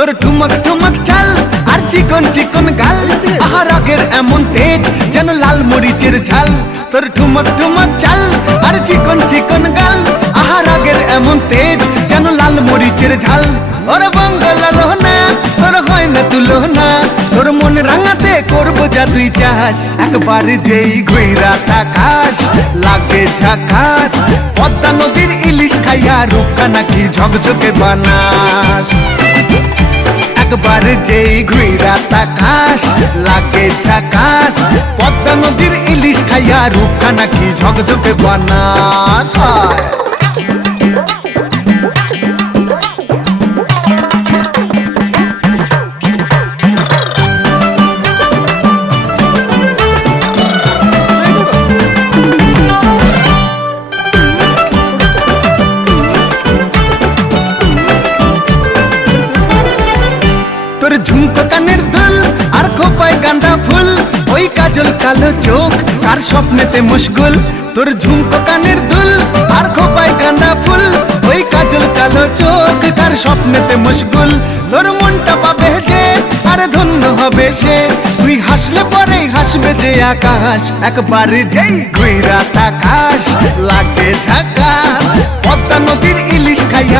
তোর ঠুমক ঠুমক চাল আর চিকন চিকন গাল, আহা রাগের এমন তেজ যেন লাল মরিচের ঝাল। তোর ঠুমক ঠুমক চাল আর চিকন চিকন গাল, আহা রাগের এমন তেজ যেন লাল মরিচের ঝাল। ওরে বাঙ্গালা লোহনা তোর হয় না তুলনা, তোর মন রাঙাতে করবো যা তুই চাস। একবার যেই ঘুইরা তাকাস লাগে ঝাকাস, পদ্মা নদীর ইলিশ খাইয়া রূপকা নাকি ঝকঝকে বানাস। একবার যেই ঘুইরা তাকাস লাগে ঝাকাস, পদ্মা নদীর ইলিশ খাইয়া রূপকা নাকি ঝকঝকে বানাস। তোর ঝুমকো কানের দুল আর খোপায় গাঁদা ফুল, ওই কাজল কালো চোখ কার স্বপ্নেতে মশগুল। তোর ঝুমকো কানের দুল আর খোপায় গাঁদা ফুল, ওই কাজল কালো চোখ কার স্বপ্নেতে মশগুল। তোর মনটা পাবে যে আর ধন্য হবে সে, তুই হাসলে পরেই হাসবে যে আকাশ। একবার যেই ঘুইরা তাকাস লাগে ঝাকাস, পদ্মা নদীর ইলিশ খাইয়া।